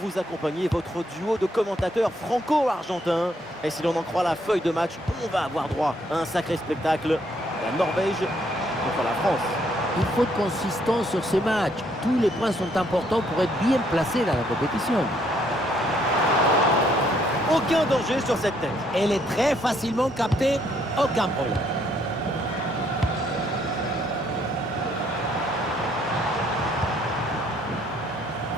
vous accompagner votre duo de commentateurs franco-argentins. Et si l'on en croit la feuille de match, on va avoir droit à un sacré spectacle. La Norvège contre la France. Il faut de consistance sur ces matchs. Tous les points sont importants pour être bien placés dans la compétition. Aucun danger sur cette tête. Elle est très facilement captée, aucun problème.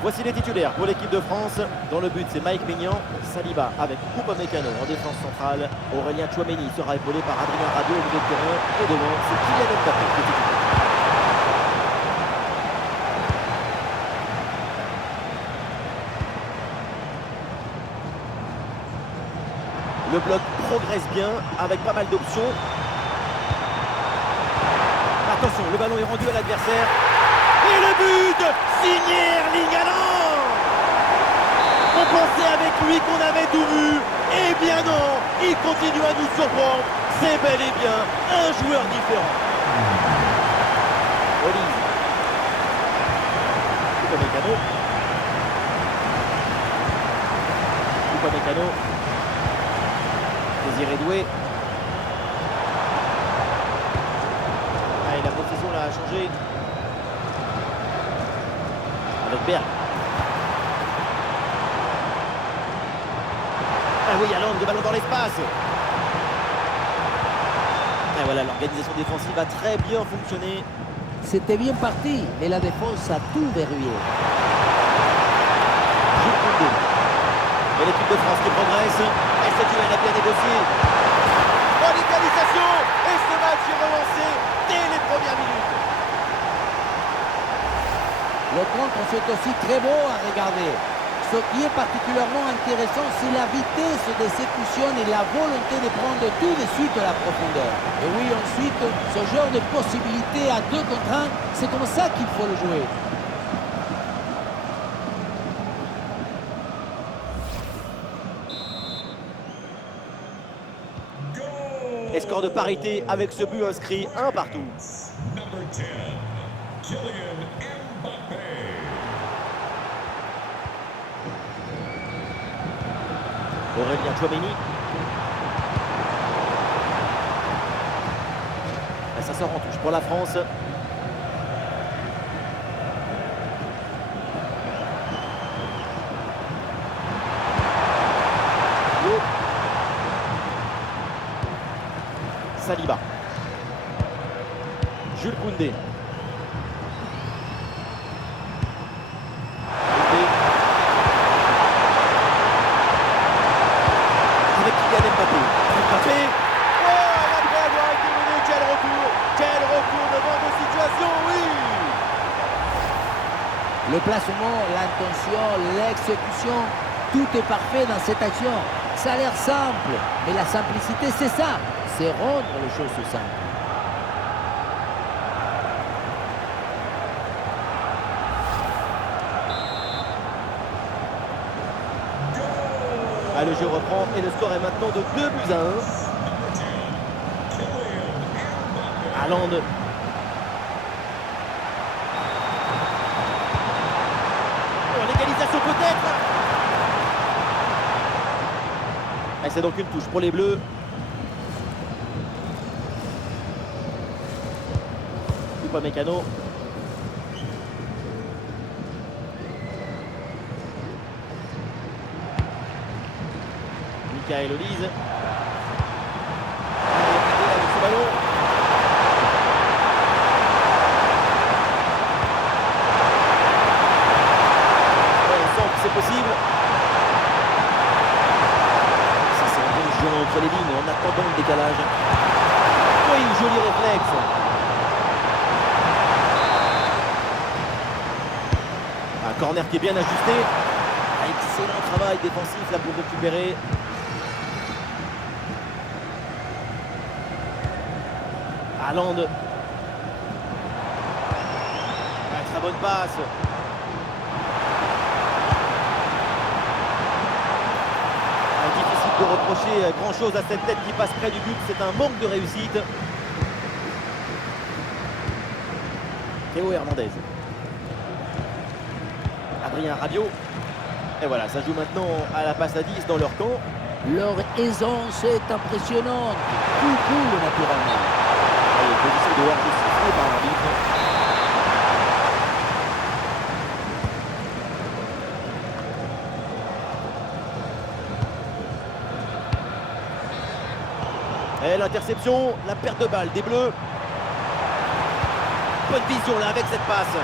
Voici les titulaires pour l'équipe de France. Dans le but, c'est Mike Maignan, Saliba avec Upamecano en défense centrale. Aurélien Tchouaméni sera épaulé par Adrien Rabiot au milieu de terrain. Et devant, c'est Kylian Mbappé qui est titulaire. Le bloc progresse bien avec pas mal d'options. Attention, le ballon est rendu à l'adversaire. Et le but signé Erling Haaland. On pensait avec lui qu'on avait tout vu. Eh bien non, il continue à nous surprendre. C'est bel et bien un joueur différent. Olise. Upamecano. Upamecano. Désiré Doué. Allez, la position là a changé. Avec Berg. Ah oui, Haaland, le ballon dans l'espace. Et voilà, l'organisation défensive a très bien fonctionné. C'était bien parti, mais la défense a tout verrouillé. Jules Koundé. Et l'équipe de France qui progresse. Et ce duel a bien négocié. Oh, l'égalisation. Et ce match est relancé dès les premières minutes. Le contre, c'est aussi très beau à regarder. Ce qui est particulièrement intéressant, c'est la vitesse d'exécution et la volonté de prendre tout de suite la profondeur. Et oui, ensuite, ce genre de possibilité à 2 contre 1, c'est comme ça qu'il faut le jouer. Et score de parité avec ce but inscrit 1 partout. Number 10, Kylian Mbappé. Aurélien Tchouaméni. Et ça sort en touche pour la France. Saliba. Jules Koundé. Avec Kylian Mbappé. Mbappé. Oh, après avoir été mené, quel retournement de situation, oui. Le placement, l'intention, l'exécution, tout est parfait dans cette action. Ça a l'air simple, mais la simplicité, c'est ça. C'est rendre les choses simples. Ah, le jeu reprend et le score est maintenant de 2-1. Haaland. Oh, l'égalisation peut-être. Et c'est donc une touche pour les Bleus. Upamecano. Michael Olise. Il est avec ce ballon. Ouais, on sent que c'est possible. Ça, c'est un bon jeu entre les lignes en attendant le décalage. Oui, joli réflexe. Un corner qui est bien ajusté. Excellent travail défensif là pour récupérer. Haaland. Très bonne passe. Difficile de reprocher grand chose à cette tête qui passe près du but. C'est un manque de réussite. Théo Hernandez. Adrien Rabiot. Et voilà, ça joue maintenant à la passe à 10 dans leur camp. Leur aisance est impressionnante. Tout coule naturellement. Allez, position de hors-jeu sifflée par l'arbitre. Et l'interception, la perte de balle des Bleus. Bonne vision là avec cette passe.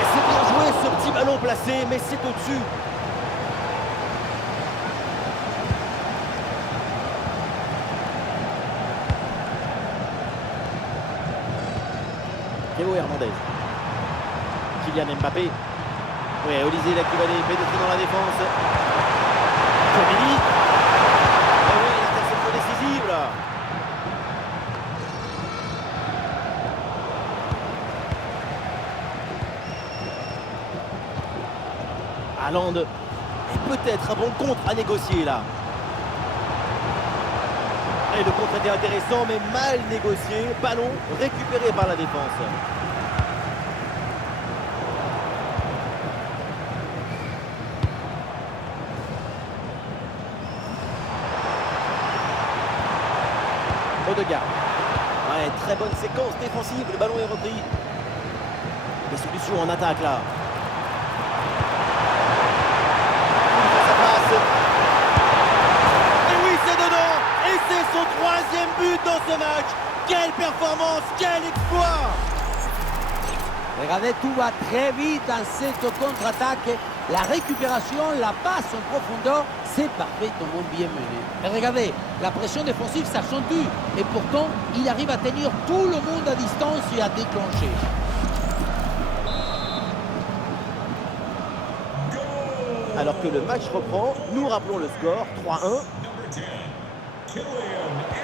Et c'est bien joué ce petit ballon placé, mais c'est au-dessus. Théo Hernandez. Kylian Mbappé. Oui, Olysée là qui va les pénétrer dans la défense. Chouameni. Et oui, l'interception décisive là. Haaland. Et peut-être un bon contre à négocier là. Et le contre était intéressant mais mal négocié. Ballon récupéré par la défense. Odegaard. Ouais, très bonne séquence défensive. Le ballon est repris. Des solutions en attaque là. Ça passe. Et oui, c'est dedans. Et c'est son 3e but dans ce match. Quelle performance, quel exploit. Regardez, tout va très vite dans cette contre-attaque. La récupération, la passe en profondeur, c'est parfaitement bien mené. Mais regardez, la pression défensive s'accentue. Et pourtant, il arrive à tenir tout le monde à distance et à déclencher. Alors que le match reprend, nous rappelons le score, 3-1. Number 10, Kylian Mbappé.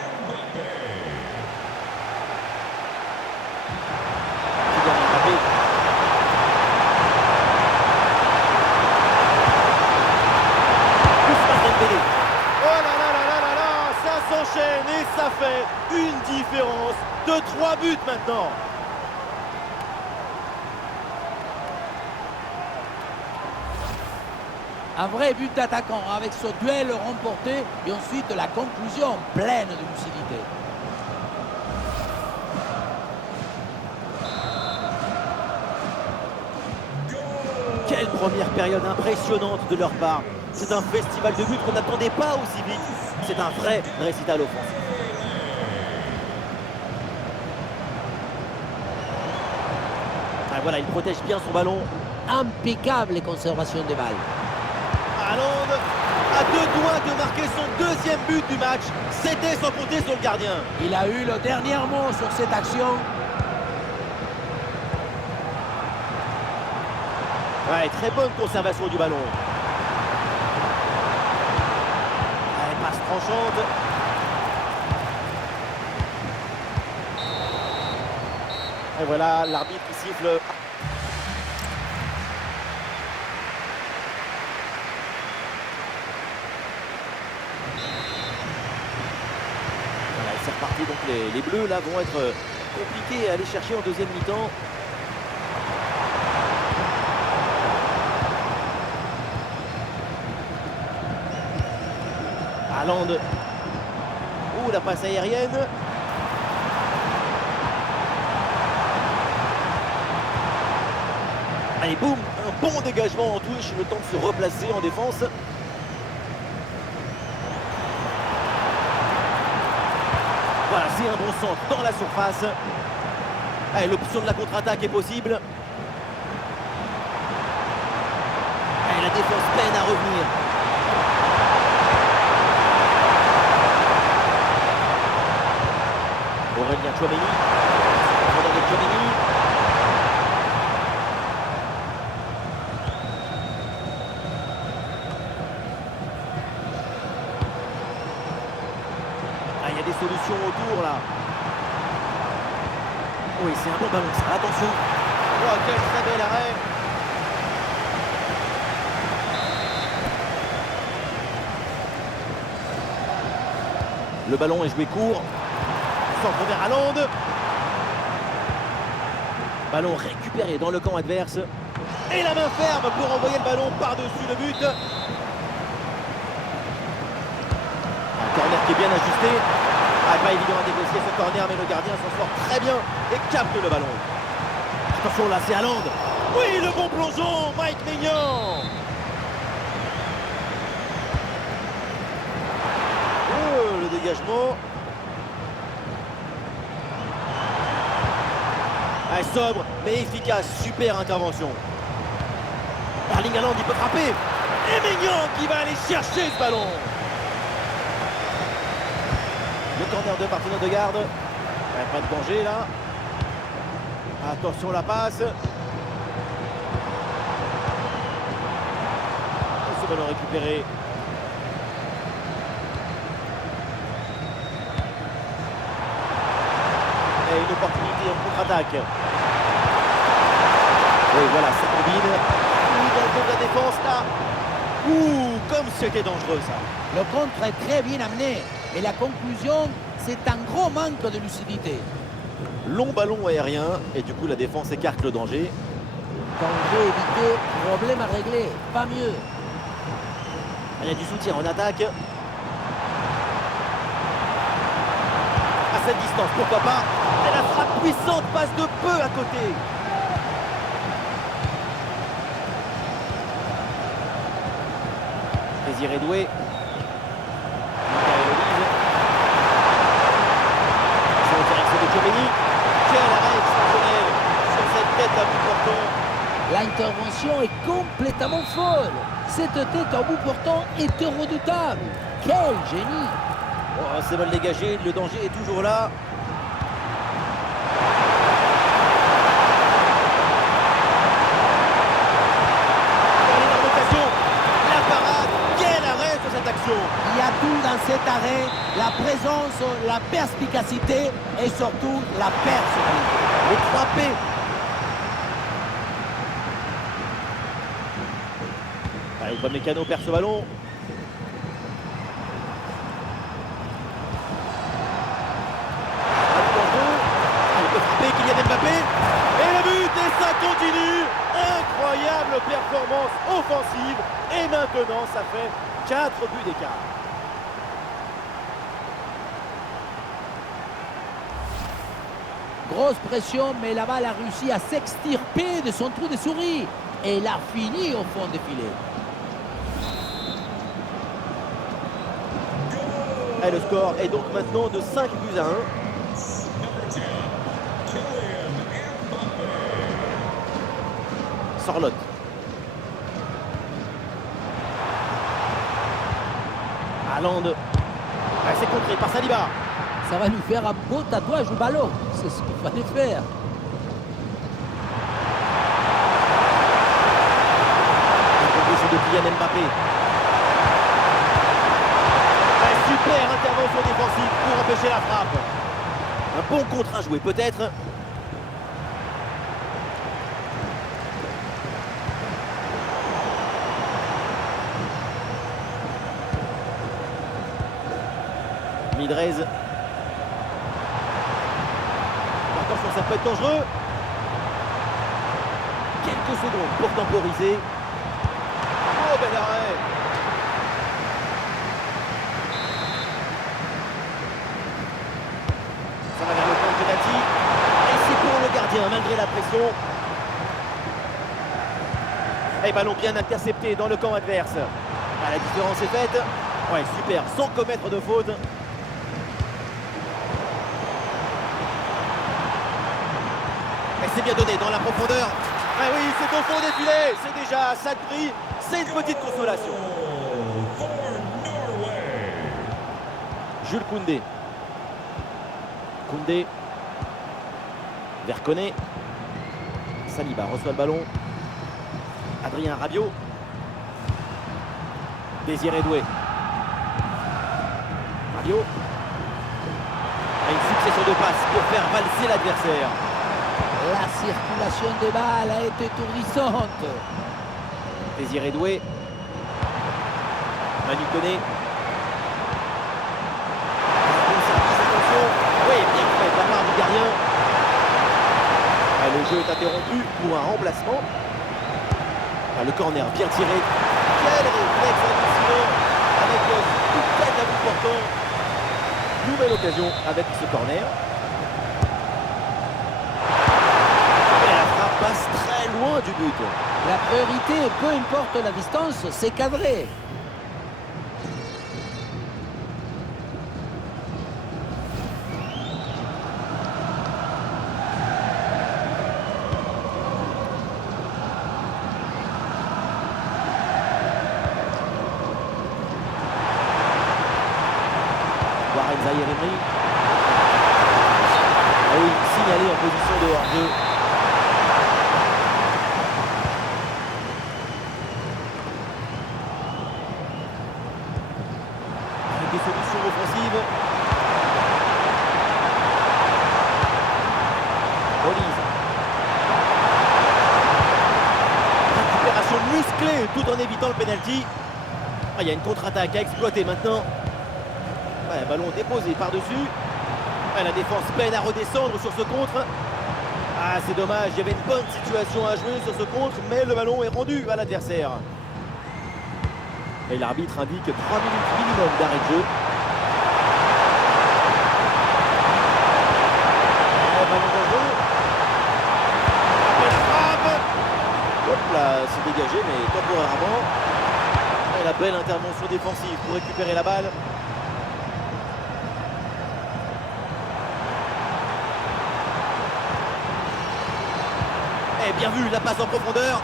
Kylian Mbappé. Ousmane Dembélé. Oh là là là là là là, ça s'enchaîne et ça fait une différence de 3 buts maintenant. Un vrai but d'attaquant avec ce duel remporté et ensuite la conclusion pleine de lucidité. Quelle première période impressionnante de leur part. C'est un festival de buts qu'on n'attendait pas aussi vite. C'est un vrai récital offensif. Ah, voilà, il protège bien son ballon. Impeccable conservation des balles. Haaland a 2 doigts de marquer son 2e but du match. C'était sans compter sur le gardien. Il a eu le dernier mot sur cette action. Ouais, très bonne conservation du ballon. Ouais, passe tranchante. Et voilà, l'arbitre qui siffle. Voilà, c'est reparti. Donc les Bleus là vont être compliqués à aller chercher en 2e mi-temps. Haaland. Ouh, la passe aérienne. Allez, boum, un bon dégagement en touche, le temps de se replacer en défense. Voilà, c'est un bon centre dans la surface. Allez, l'option de la contre-attaque est possible. Allez, la défense peine à revenir. Aurélien Chouameni. Pendant de Chouameni. Ah, il y a des solutions autour là. Oui, c'est un bon ballon ça, attention. Oh, quel très bel arrêt. Le ballon est joué court. Centre vers Haaland. Ballon récupéré dans le camp adverse. Et la main ferme pour envoyer le ballon par-dessus le but. Un corner qui est bien ajusté. Ah, pas évident à négocier ce corner, mais le gardien s'en sort très bien et capte le ballon. Attention, là, c'est Haaland. Oui, le bon plongeon, Mike Maignan. Oh, le dégagement. Ah, sobre, mais efficace. Super intervention. Erling Haaland, il peut frapper. Et Maignan qui va aller chercher ce ballon. Le corner de Martin Odegaard. Pas de danger là. Attention la passe. Ce ballon récupéré. Et une opportunité en contre-attaque. Et voilà, ça combine. Dans le dos de la défense là. Ouh, comme c'était dangereux ça. Le contre est très bien amené. Et la conclusion, c'est un gros manque de lucidité. Long ballon aérien. Et du coup, la défense écarte le danger. Danger évité, problème à régler. Pas mieux. Il y a du soutien en attaque. À cette distance, pourquoi pas. Et la frappe puissante passe de peu à côté. Désiré Doué. C'est en direction de Tchouaméni. Quel arrêt exceptionnel sur cette tête à bout portant. L'intervention est complètement folle. Cette tête à bout portant est redoutable. Quel génie! Oh, c'est mal dégagé, le danger est toujours là. Énorme occasion. La parade. Quel arrêt sur cette action. Il y a tout dans cet arrêt, la présence, la perspicacité et surtout la personnalité. Les 3 P. Allez, Mécano perd ce ballon. Il peut frapper Kylian Mbappé. Et le but, et ça continue. Incroyable performance offensive. Et maintenant, ça fait 4 buts d'écart. Grosse pression, mais la balle a réussi à s'extirper de son trou de souris. Et il a fini au fond des filets. Et le score est donc maintenant de 5 buts à 1. Number 10, Kylian Mbappé. Sorlotte. Haaland. C'est contré par Saliba. Ça va lui faire un beau tatouage au ballon. C'est ce qu'il fallait faire. De Kylian Mbappé. Super intervention défensive pour empêcher la frappe. Un bon contre à jouer peut-être. Midrez. Attention, ça peut être dangereux. Quelques secondes pour temporiser. Oh, bel arrêt. Ça va vers le camp de penalty. Et c'est pour le gardien, malgré la pression. Et ballon bien intercepté dans le camp adverse. Ah, la différence est faite. Ouais, super, sans commettre de faute. Et c'est bien donné dans la profondeur. Ah oui, c'est au fond des filets. C'est déjà ça de prix. C'est une petite consolation. For Norway. Jules Koundé. Koundé. Verconnet. Saliba reçoit le ballon. Adrien Rabiot. Désiré Doué. Rabiot. Et une succession de passes pour faire valser l'adversaire. La circulation de balles a été étourdissante. Désiré Doué. Manu Koné. Bon service, attention. Oui, bien fait de la part du gardien. Et le jeu est interrompu pour un remplacement. le corner bien tiré. Quel réflexe hallucinant avec une tête à bout portant. Nouvelle occasion avec ce corner. Et la frappe passe très loin du but. La priorité, peu importe la distance, c'est cadré. Warren Zaïre-Emery. Ah oui, signalé en position de hors-jeu. Avec des solutions offensives. Olise. Récupération musclée tout en évitant le penalty. Ah, il y a une contre-attaque à exploiter maintenant. Ouais, ballon déposé par-dessus. La défense peine à redescendre sur ce contre. Ah, c'est dommage, il y avait une bonne situation à jouer sur ce contre, mais le ballon est rendu à l'adversaire. Et l'arbitre indique 3 minutes minimum d'arrêt de jeu. Ballon dangereux. Et la frappe. Hop là, c'est dégagé, mais temporairement. Et la belle intervention défensive pour récupérer la balle. Et bien vu, la passe en profondeur.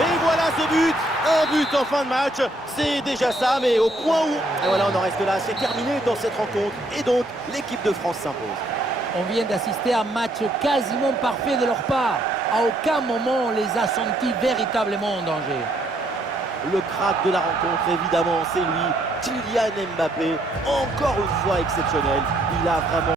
Et voilà ce but. Un but en fin de match. C'est déjà ça, mais au point où... Et voilà, on en reste là. C'est terminé dans cette rencontre. Et donc, l'équipe de France s'impose. On vient d'assister à un match quasiment parfait de leur part. À aucun moment on les a sentis véritablement en danger. Le crack de la rencontre, évidemment, c'est lui. Kylian Mbappé, encore une fois exceptionnel. Il a vraiment...